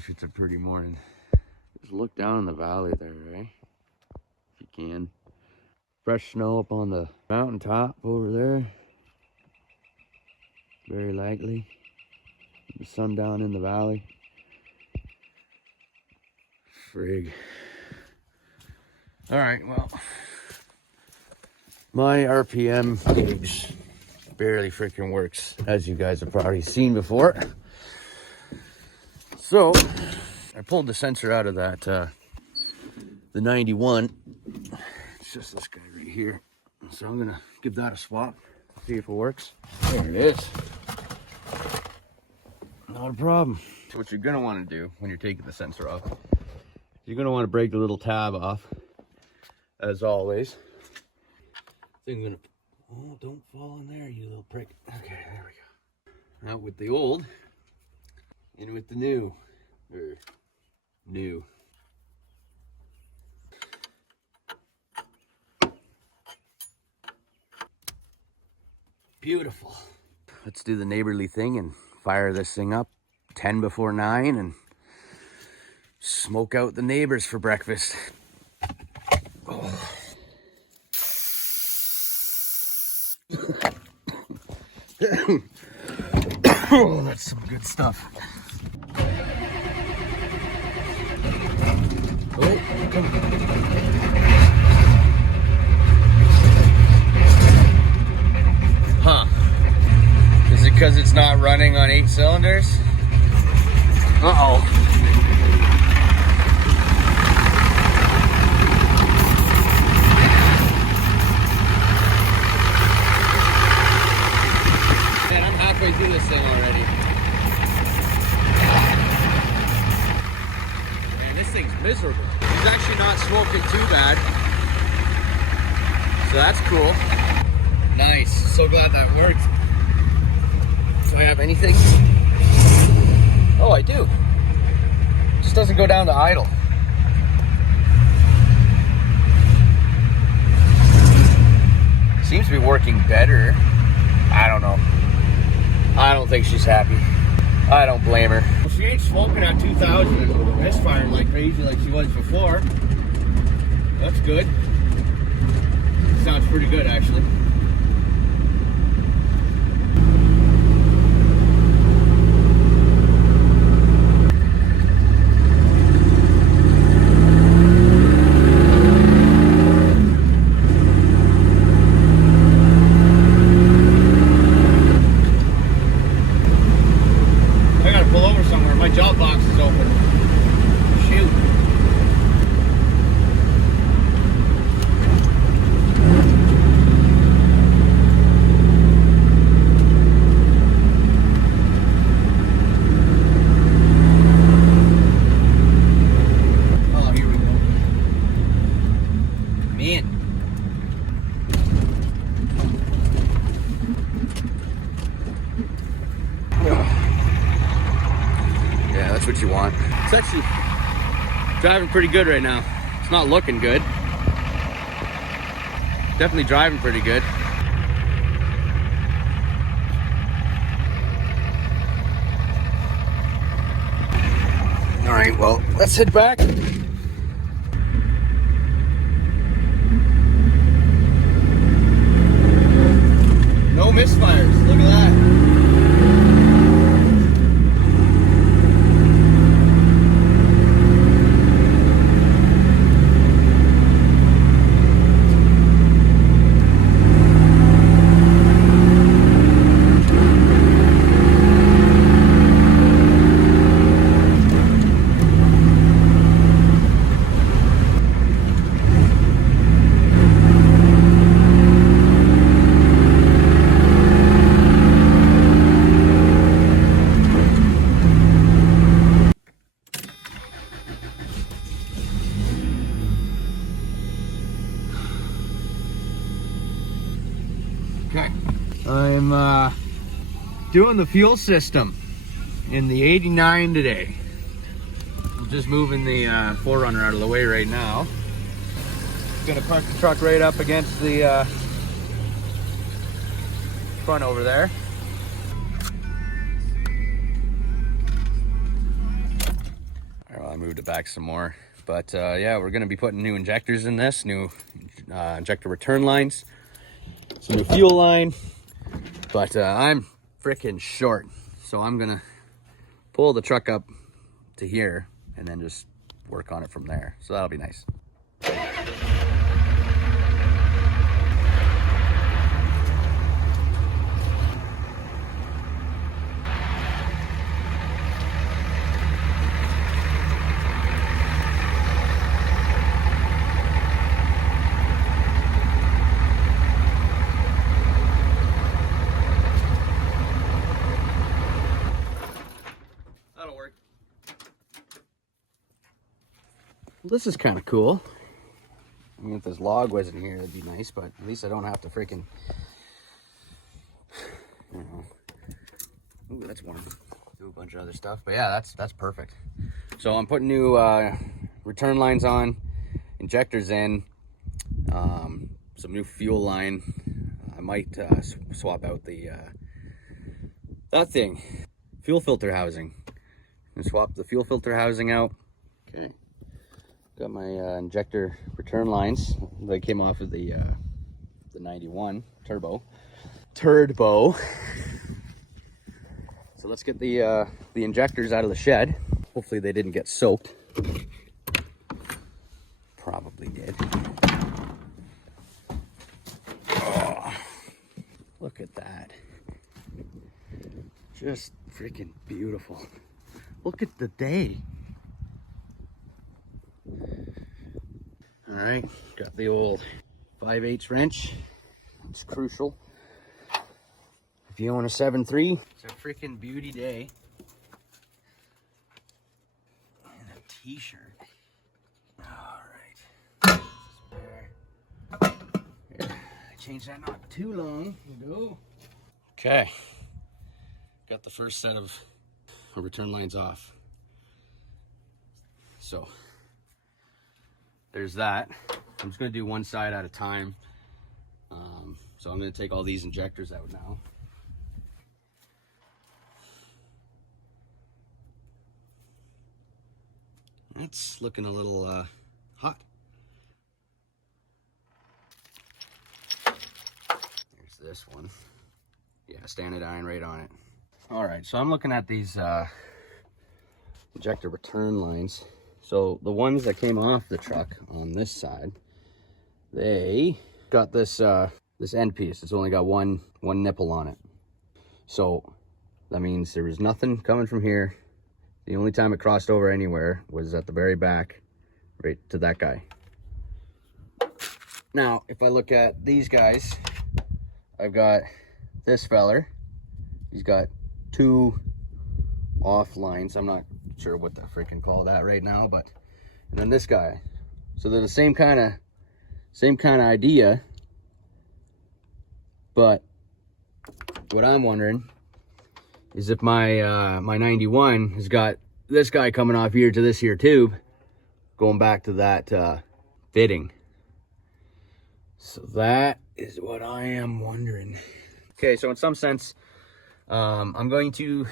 Geez, it's a pretty morning. Just look down in the valley there, right? If you can. Fresh snow up on the mountaintop over there. Very likely. The sun down in the valley. Frig. All right, well, my RPM gauge barely freaking works, as you guys have probably seen before. So I pulled the sensor out of that, the 91. It's just this guy right here. So I'm gonna give that a swap, see if it works. There it is. Not a problem. So what you're gonna want to do when you're taking the sensor off, you're gonna want to break the little tab off, as always. So I'm gonna, oh, don't fall in there, you little prick. Okay, there we go. Out with the old, in with the new, or new. Beautiful. Let's do the neighborly thing and fire this thing up 10 before 9 and smoke out the neighbors for breakfast. Oh. Oh, that's some good stuff. Oh, come on. Huh. Is it because it's not running on 8 cylinders? Uh-oh. Man, I'm halfway through this thing already. Man, this thing's miserable. It's actually not smoking too bad. So that's cool. Nice. So glad that worked. Do I have anything? Oh, I do. Just doesn't go down to idle. Seems to be working better. I don't know. I don't think she's happy. I don't blame her. Well, she ain't smoking at 2,000 and misfiring like crazy like she was before. That's good. Sounds pretty good, actually. What you want. It's actually driving pretty good right now. It's not looking good. Definitely driving pretty good. All right, well, let's head back. No misfires, look at that. Okay, I'm doing the fuel system in the 89 today. I'm just moving the 4Runner out of the way right now. Gonna park the truck right up against the front over there. screwed it back some more. But yeah, we're gonna be putting new injectors in this, new injector return lines, some new fuel line. But I'm freaking short, so I'm gonna pull the truck up to here and then just work on it from there. So that'll be nice. That'll work. This is kind of cool. I mean, if this log wasn't here, that'd be nice, but at least I don't have to freaking, you know. Ooh, that's warm. Do a bunch of other stuff, but yeah, that's perfect. So I'm putting new return lines on, injectors in, some new fuel line. I might swap out the that thing, fuel filter housing, and swap the fuel filter housing out. Okay. Got my injector return lines. They came off of the 91 turbo. So let's get the injectors out of the shed. Hopefully they didn't get soaked. Probably did. Oh, look at that. Just freaking beautiful. Look at the day. All right, got the old 5/8 wrench. It's crucial. If you own a 7.3, it's a freaking beauty day. And a t-shirt. All right. Yeah, I changed that not too long ago. Okay. Got the first set of return lines off. So there's that. I'm just gonna do one side at a time. So I'm gonna take all these injectors out now. It's looking a little hot. There's this one. Yeah, standard iron right on it. All right, so I'm looking at these injector return lines. So the ones that came off the truck on this side, they got this this end piece. It's only got one nipple on it. So that means there was nothing coming from here. The only time it crossed over anywhere was at the very back, right to that guy. Now, if I look at these guys, I've got this feller. He's got two off lines. I'm not sure what the freaking call that right now, but and then this guy. So they're the same kind of idea. But what I'm wondering is if my my 91 has got this guy coming off here to this here tube, going back to that fitting. So that is what I am wondering. Okay, so in some sense, I'm going to,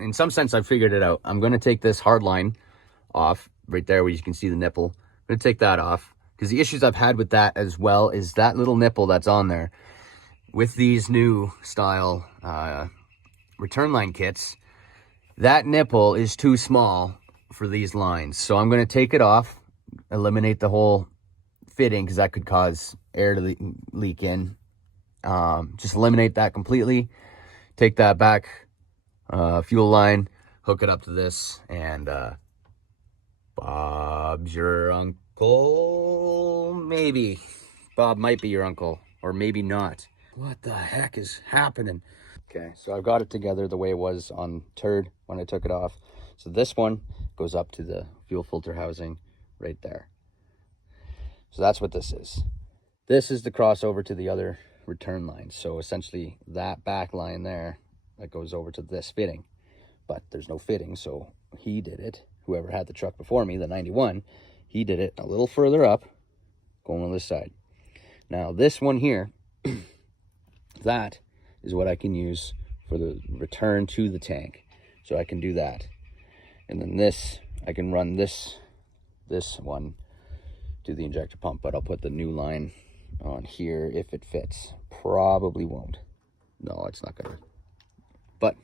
in some sense, I've figured it out. I'm going to take this hard line off right there where you can see the nipple. I'm going to take that off because the issues I've had with that as well is that little nipple that's on there with these new style return line kits. That nipple is too small for these lines. So I'm going to take it off, eliminate the whole fitting because that could cause air to leak in. Just eliminate that completely. Take that back fuel line, hook it up to this, and Bob's your uncle? Maybe. Bob might be your uncle, or maybe not. What the heck is happening? Okay, so I've got it together the way it was on turd when I took it off. So this one goes up to the fuel filter housing right there. So that's what this is. This is the crossover to the other return line. So essentially that back line there, that goes over to this fitting. But there's no fitting, so he did it. Whoever had the truck before me, the 91, he did it a little further up, going on this side. Now this one here, that is what I can use for the return to the tank. So I can do that. And then this, I can run this one to the injector pump, but I'll put the new line on here if it fits. Probably won't. No, it's not gonna. But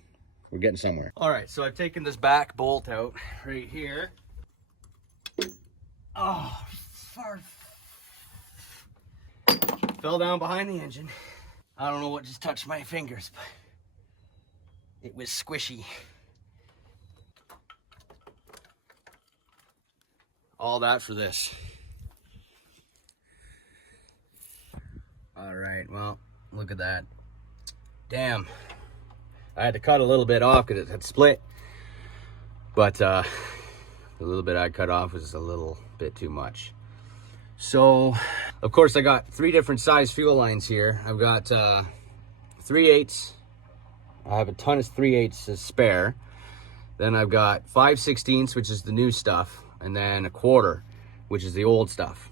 we're getting somewhere. All right, so I've taken this back bolt out right here. Oh, far. Fell down behind the engine. I don't know what just touched my fingers, but it was squishy. All that for this. All right, well, look at that. Damn. I had to cut a little bit off because it had split. But the little bit I cut off was a little bit too much. So, of course, I got 3 different size fuel lines here. I've got 3/8. I have a ton of 3/8 to spare. Then I've got 5/16, which is the new stuff, and then a 1/4, which is the old stuff.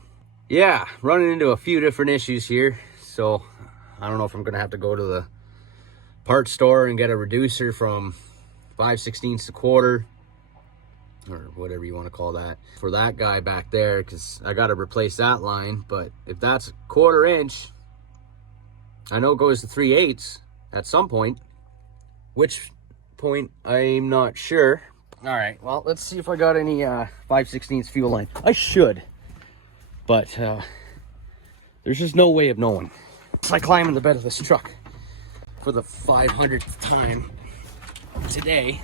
Yeah, running into a few different issues here. So I don't know if I'm gonna have to go to the parts store and get a reducer from 5/16 to 1/4, or whatever you want to call that, for that guy back there, because I got to replace that line. But if that's 1/4 inch, I know it goes to 3/8 at some point. Which point, I'm not sure. All right, well, let's see if I got any 5/16 fuel line. I should, but there's just no way of knowing. It's like climbing the bed of this truck for the 500th time today.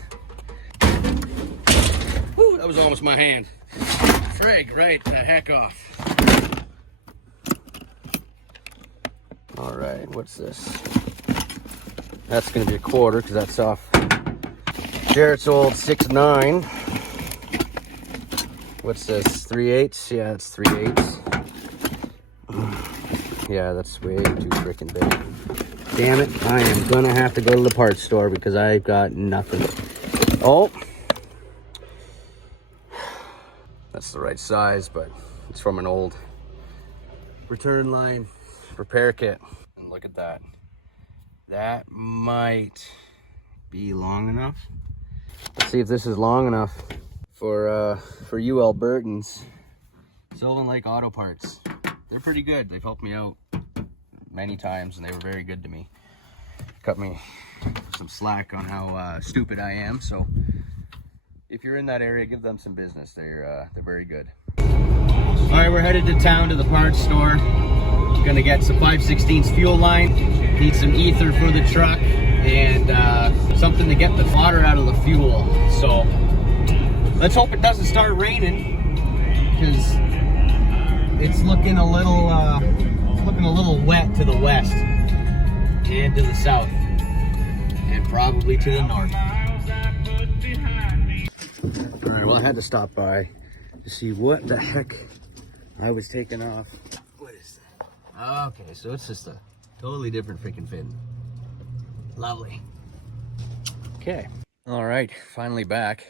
Woo, that was almost my hand. Frag, right the heck off. All right, what's this? That's gonna be a 1/4 because that's off Jarrett's old 6.9. What's this, 3/8? Yeah, it's 3/8. Yeah, that's way too freaking big. Damn it, I am gonna have to go to the parts store because I've got nothing. Oh, that's the right size, but it's from an old return line repair kit. And look at that. That might be long enough. Let's see if this is long enough for you Albertans. Sylvan Lake Auto Parts. They're pretty good. They've helped me out many times, and they were very good to me. Cut me some slack on how stupid I am. So if you're in that area, give them some business. They're very good. All right, we're headed to town to the parts store. Gonna get some 5/16 fuel line. Need some ether for the truck and something to get the water out of the fuel. So let's hope it doesn't start raining, because it's looking a little wet to the west and to the south, and probably to the north. All right, well, I had to stop by to see what the heck I was taking off. What is that? Okay, so it's just a totally different freaking fin. Lovely. Okay. All right, finally back.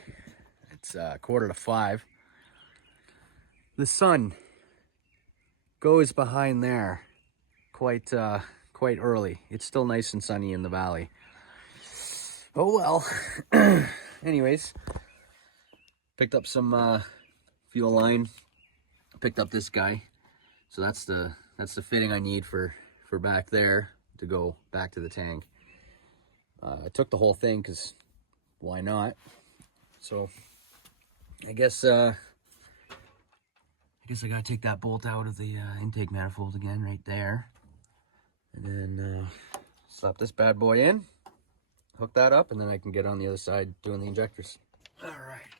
It's 4:45. The sun goes behind there quite early. It's still nice and sunny in the valley. Oh well. Anyways, picked up some fuel line. Picked up this guy. So that's the fitting I need for back there to go back to the tank. I took the whole thing because why not? So I guess I gotta take that bolt out of the intake manifold again right there, and then slap this bad boy in, hook that up, and then I can get on the other side doing the injectors. All right,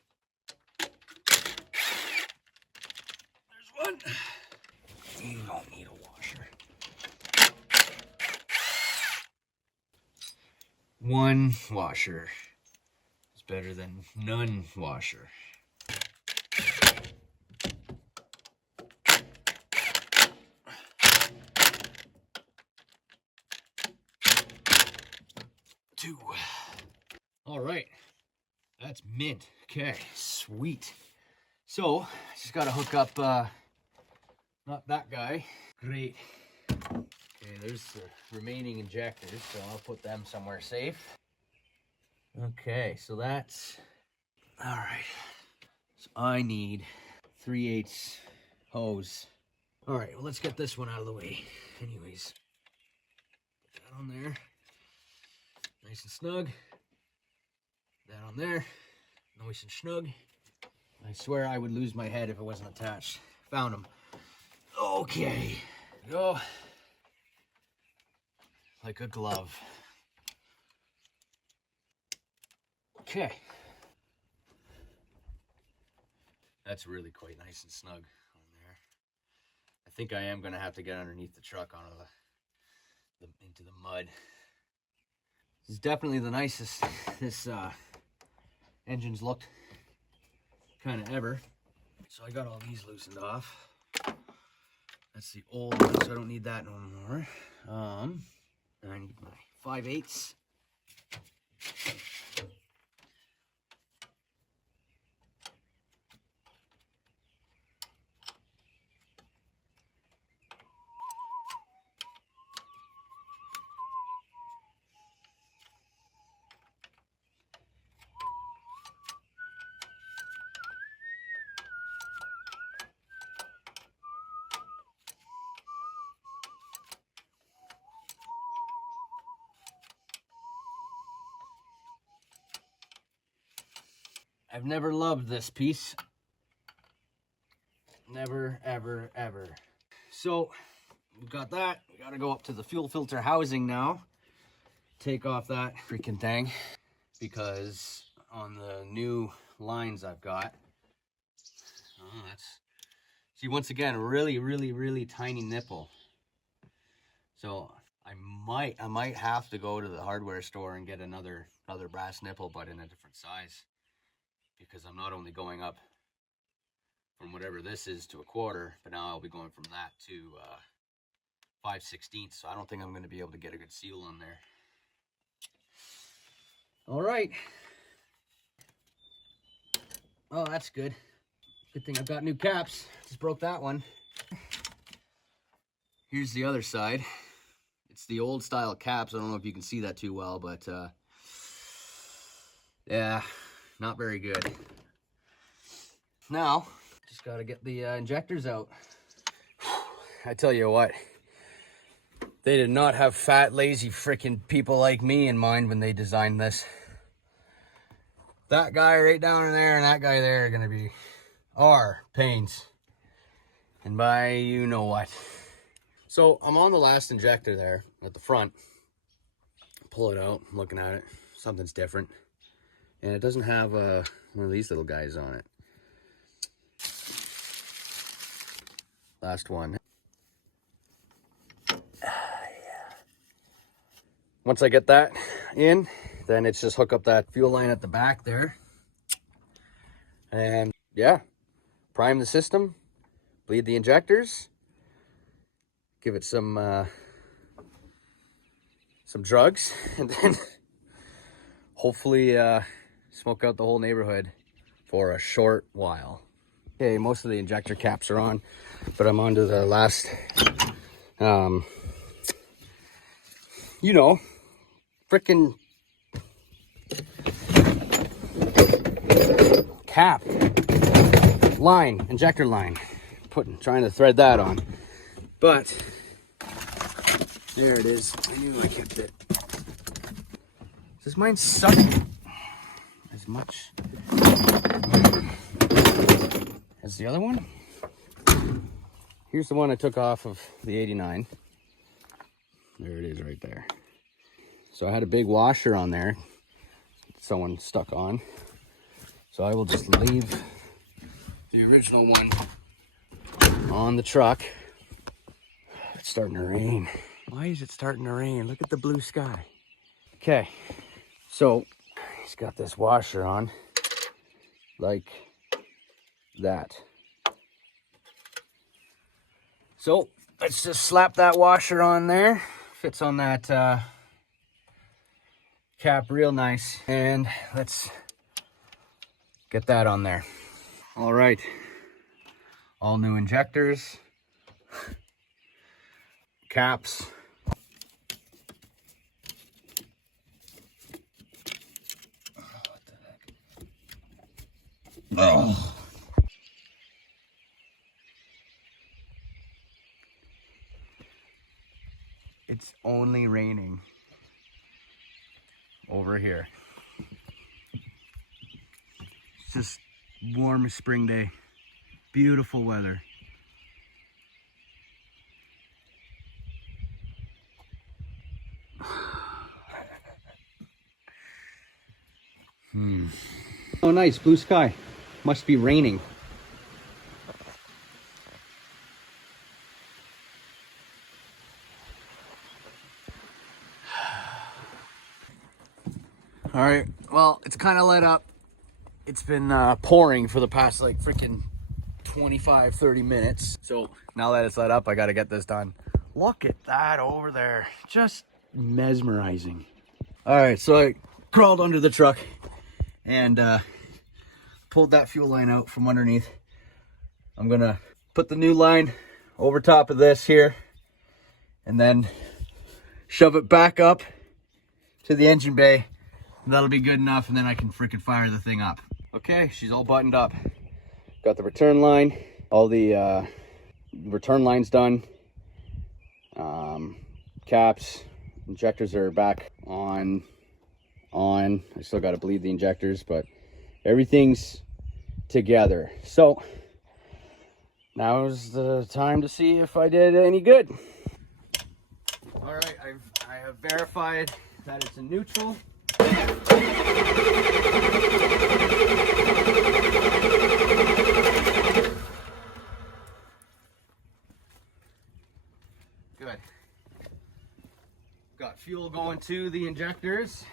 there's one. You don't need a washer. One washer is better than none washer. Two. All right, that's mint. Okay, sweet. So I just gotta hook up not that guy. Great. Okay, there's the remaining injectors, so I'll put them somewhere safe. Okay, so that's all right. So I need 3/8 hose. All right, well, let's get this one out of the way. Anyways, put that on there, nice and snug. That on there, nice and snug. I swear I would lose my head if it wasn't attached. Found them. Okay, go. Like a glove. Okay. That's really quite nice and snug on there. I think I am gonna have to get underneath the truck onto into the mud. This is definitely the nicest this engine's looked kind of ever. So I got all these loosened off. That's the old one, so I don't need that no more. And I need my 5/8. I've never loved this piece. Never, ever, ever. So, we've got that. We gotta go up to the fuel filter housing now. Take off that freaking thing. Because on the new lines I've got, see, once again, really, really, really tiny nipple. So, I might have to go to the hardware store and get another brass nipple, but in a different size. Because I'm not only going up from whatever this is to 1/4, but now I'll be going from that to 5/16. So I don't think I'm going to be able to get a good seal on there. All right. Oh, that's good. Good thing I've got new caps. Just broke that one. Here's the other side. It's the old style caps. I don't know if you can see that too well, but yeah. Not very good. Now, just got to get the injectors out. I tell you what, they did not have fat, lazy freaking people like me in mind when they designed this. That guy right down in there and that guy there are going to be pains. And by you know what. So, I'm on the last injector there at the front. Pull it out, I'm looking at it. Something's different. And it doesn't have one of these little guys on it. Last one. Yeah. Once I get that in, then it's just hook up that fuel line at the back there. And yeah, prime the system, bleed the injectors, give it some drugs, and then hopefully smoke out the whole neighborhood for a short while. Okay, most of the injector caps are on, but I'm on to the last, you know, frickin' cap line, injector line. Trying to thread that on, but there it is. I knew I kept it. Does mine suck as much as the other one? Here's the one I took off of the 89. There it is right there. So I had a big washer on there someone stuck on. So I will just leave the original one on the truck. It's starting to rain. Why is it starting to rain? Look at the blue sky. Okay, so he's got this washer on like that. So let's just slap that washer on there. Fits on that cap real nice. And let's get that on there. All right, all new injectors, caps. Oh, It's only raining over here. It's just warm spring day. Beautiful weather. Oh, nice, blue sky. Must be raining. All right, well, it's kind of let up. It's been pouring for the past like freaking 25-30 minutes. So now that it's let up, I got to get this done. Look at that over there. Just mesmerizing. All right, so I crawled under the truck and pulled that fuel line out from underneath. I'm gonna put the new line over top of this here and then shove it back up to the engine bay. That'll be good enough, and then I can freaking fire the thing up. Okay, she's all buttoned up. Got the return line, all the return lines done. Caps, injectors are back on. I still got to bleed the injectors, but everything's together. So now's the time to see if I did any good. All right, I have verified that it's in neutral. Good. Got fuel going to the injectors.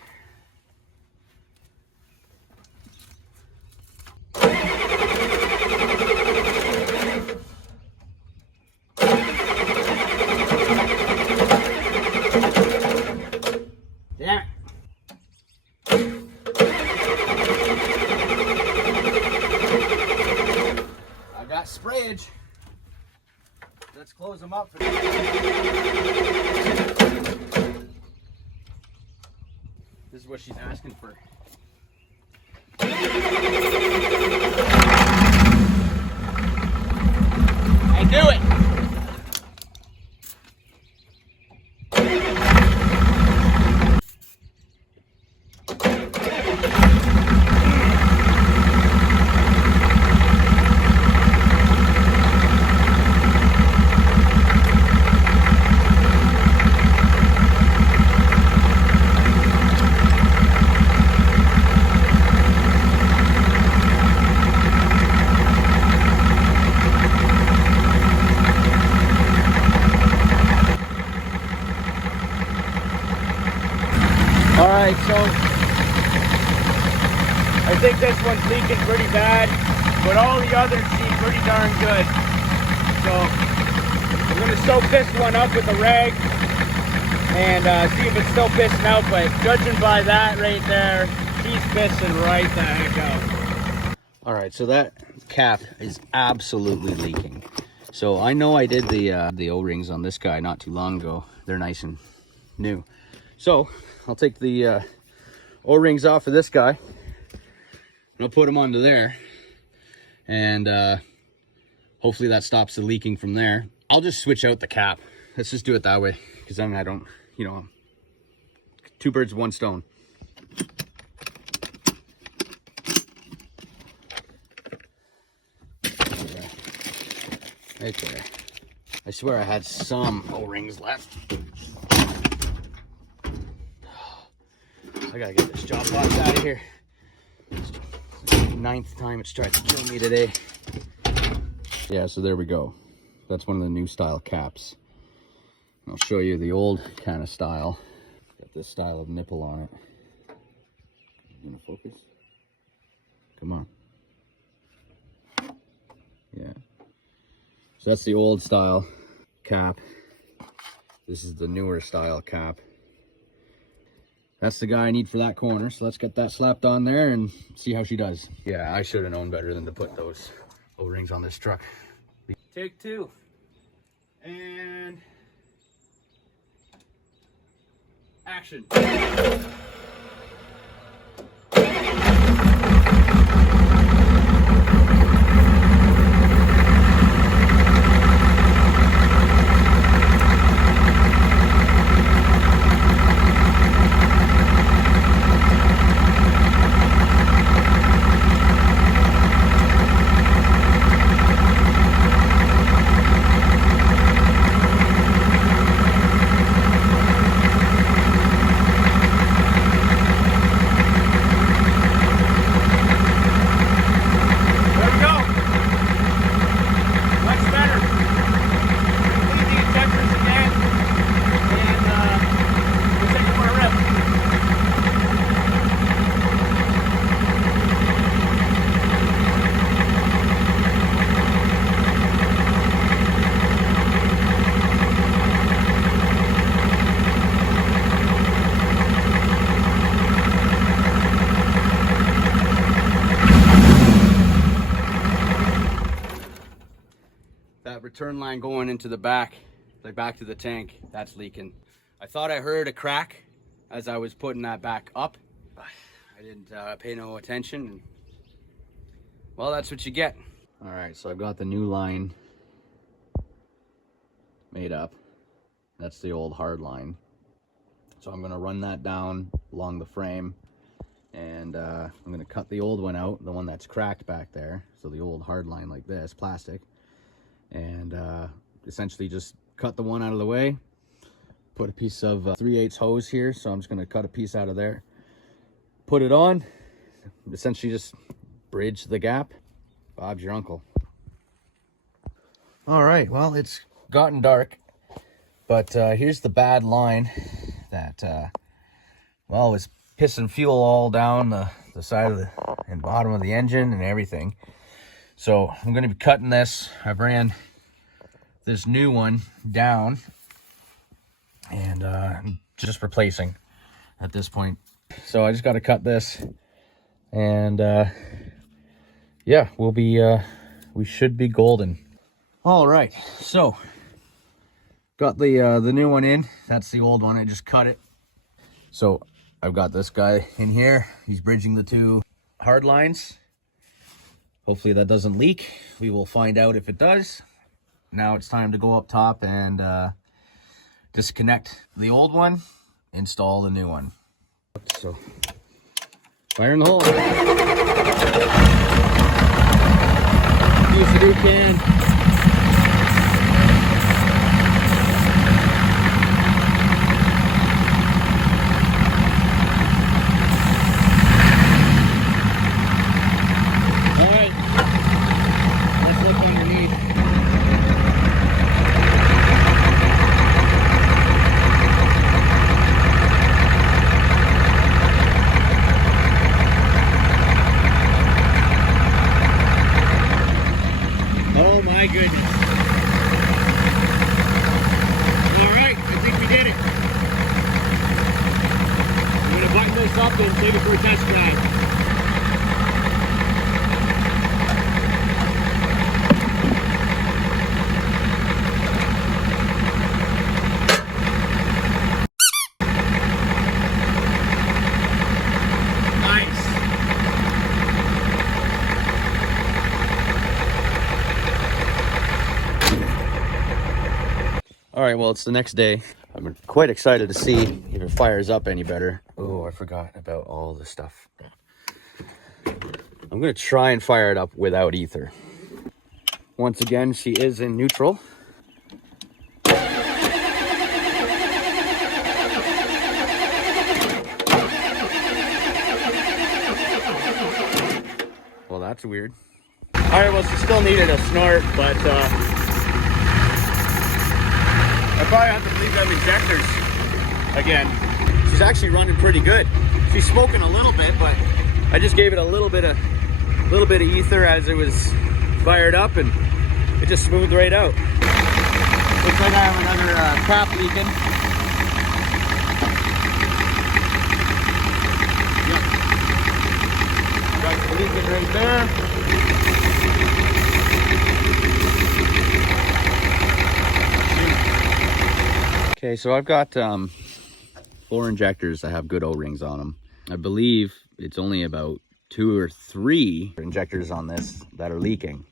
Yeah. I got sprayage. Let's close them up. This is what she's asking for. I do it. Alright, so I think this one's leaking pretty bad, but all the others seem pretty darn good. So I'm going to soak this one up with a rag and see if it's still pissing out, but judging by that right there, he's pissing right the heck out. Alright, so that cap is absolutely leaking. So I know I did the O-rings on this guy not too long ago. They're nice and new. So I'll take the O-rings off of this guy and I'll put them onto there, and hopefully that stops the leaking from there. I'll just switch out the cap. Let's just do it that way, because then I don't, you know, two birds with one stone. Right there. I swear I had some O-rings left. I gotta get this job box out of here. It's the 9th time it's tried to kill me today. Yeah, so there we go. That's one of the new style caps. I'll show you the old kind of style. Got this style of nipple on it. You gonna focus? Come on. Yeah. So that's the old style cap. This is the newer style cap. That's the guy I need for that corner, so let's get that slapped on there and see how she does. Yeah, I should have known better than to put those O-rings on this truck. Take 2. And action. that return line going into the back, like back to the tank, that's leaking. I thought I heard a crack as I was putting that back up. I didn't pay no attention. And, well, that's what you get. All right, so I've got the new line made up. That's the old hard line. So I'm gonna run that down along the frame, and I'm gonna cut the old one out, the one that's cracked back there. So the old hard line like this, plastic, and essentially just cut the one out of the way, put a piece of 3/8 hose here. So I'm just gonna cut a piece out of there, put it on, essentially just bridge the gap. Bob's your uncle. All right, well, it's gotten dark, but here's the bad line that, well, was pissing fuel all down the side of the and bottom of the engine and everything. So I'm going to be cutting this. I ran this new one down and just replacing at this point. So I just got to cut this, and yeah, we should be golden. All right, so got the new one in. That's the old one. I just cut it. So I've got this guy in here. He's bridging the two hard lines. Hopefully that doesn't leak. We will find out if it does. Now it's time to go up top and disconnect the old one, install the new one. So fire in the hole. Use the new can. My goodness. All right, I think we did it. I'm going to button this up and take it for a test drive. All right, well, it's the next day. I'm quite excited to see if it fires up any better. Oh, I forgot about all the stuff. I'm gonna try and fire it up without ether. Once again, she is in neutral. Well, that's weird. All right, well, she still needed a snort, but I probably have to leave them injectors again. She's actually running pretty good. She's smoking a little bit, but I just gave it a little bit of ether as it was fired up, and it just smoothed right out. Looks like I have another cap leaking. Yep. Got the leaking right there. Okay, so I've got 4 injectors that have good O-rings on them. I believe it's only about 2 or 3 injectors on this that are leaking.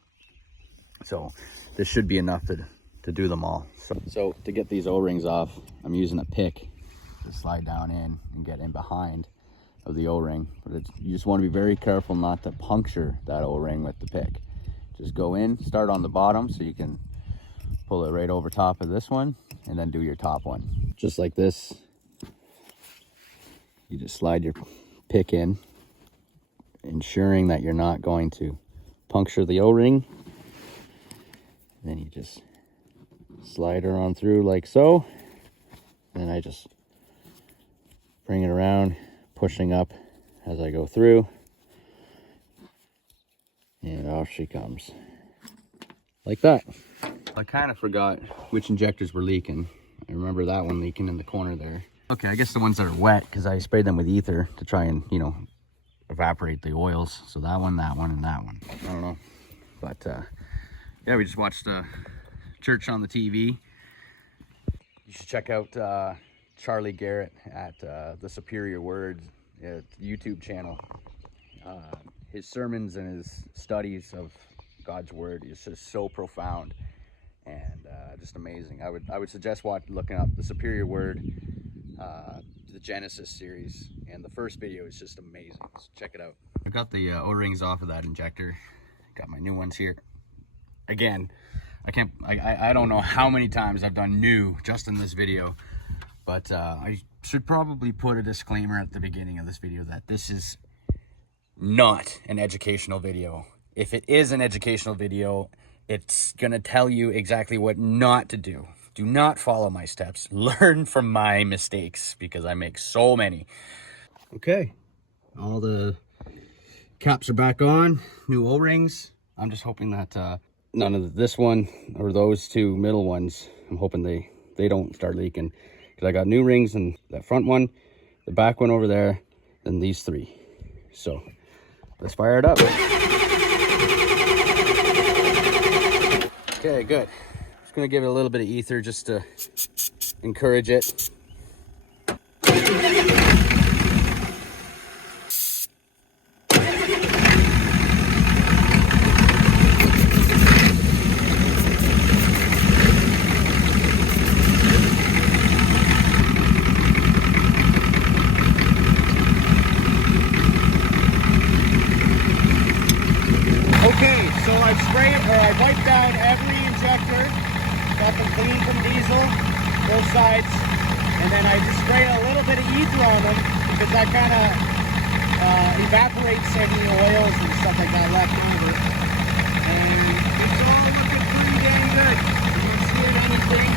So this should be enough to do them all. So to get these O-rings off, I'm using a pick to slide down in and get in behind of the O-ring. But you just want to be very careful not to puncture that O-ring with the pick. Just go in, start on the bottom so you can pull it right over top of this one, and then do your top one. Just like this. You just slide your pick in, ensuring that you're not going to puncture the O-ring. Then you just slide her on through like so. And I just bring it around, pushing up as I go through. And off she comes. Like that. I kind of forgot which injectors were leaking. I remember that one leaking in the corner there. Okay, I guess the ones that are wet, because I sprayed them with ether to try and, you know, evaporate the oils. So that one, and that one. I don't know. But, yeah, we just watched church on the TV. You should check out Charlie Garrett at the Superior Word YouTube channel. His sermons and his studies of God's Word is just so profound and just amazing. I would suggest looking up the Superior Word, the Genesis series, and the first video is just amazing. So check it out. I got the O-rings off of that injector. Got my new ones here. Again, I don't know how many times I've done new just in this video, but I should probably put a disclaimer at the beginning of this video that this is not an educational video. If it is an educational video, it's gonna tell you exactly what not to do. Do not follow my steps. Learn from my mistakes, because I make so many. Okay, all the caps are back on, new O-rings. I'm just hoping that none of this one or those two middle ones, I'm hoping they don't start leaking, because I got new rings in that front one, the back one over there, and these three. So let's fire it up. Okay, good. Just gonna give it a little bit of ether just to encourage it. Okay, so I've wiped down every injector, got them clean from diesel, both sides, and then I just spray a little bit of ether on them because that kind of evaporates any oils and stuff like that left over. And it's all looking pretty dang good. You don't see anything.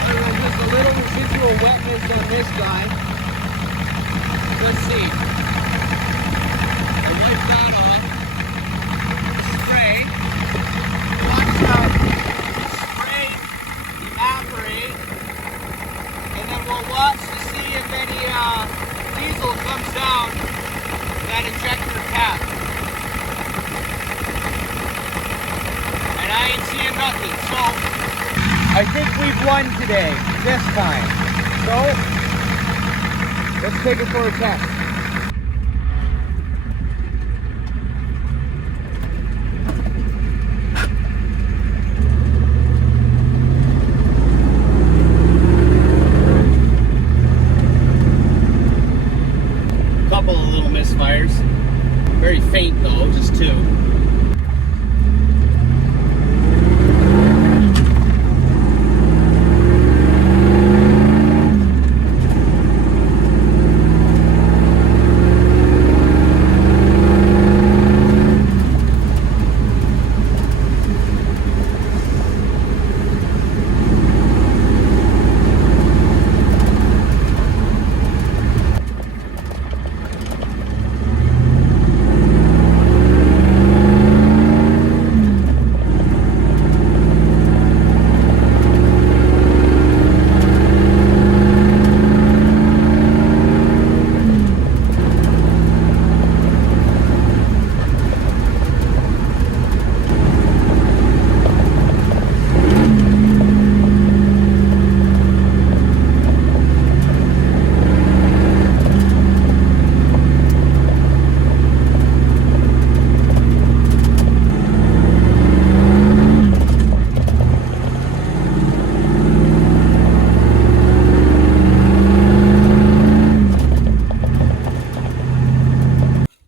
There's just a little residual wetness on this guy. Let's see. I wiped that off. Watch that spray evaporate, and then we'll watch to see if any diesel comes down that injector cap. And I ain't seeing nothing, so I think we've won today, this time. So let's take it for a test. Couple of little misfires. Very faint though, just two.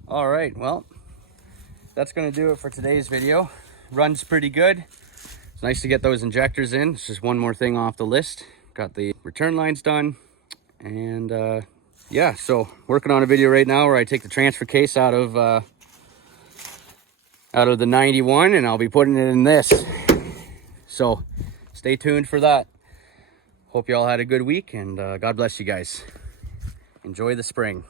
All right, well, that's gonna do it for today's video. Runs pretty good. It's nice to get those injectors in. It's just one more thing off the list. Got the return lines done, and yeah, so working on a video right now where I take the transfer case out of the 91, and I'll be putting it in this. So stay tuned for that. Hope you all had a good week, and God bless you guys. Enjoy the spring.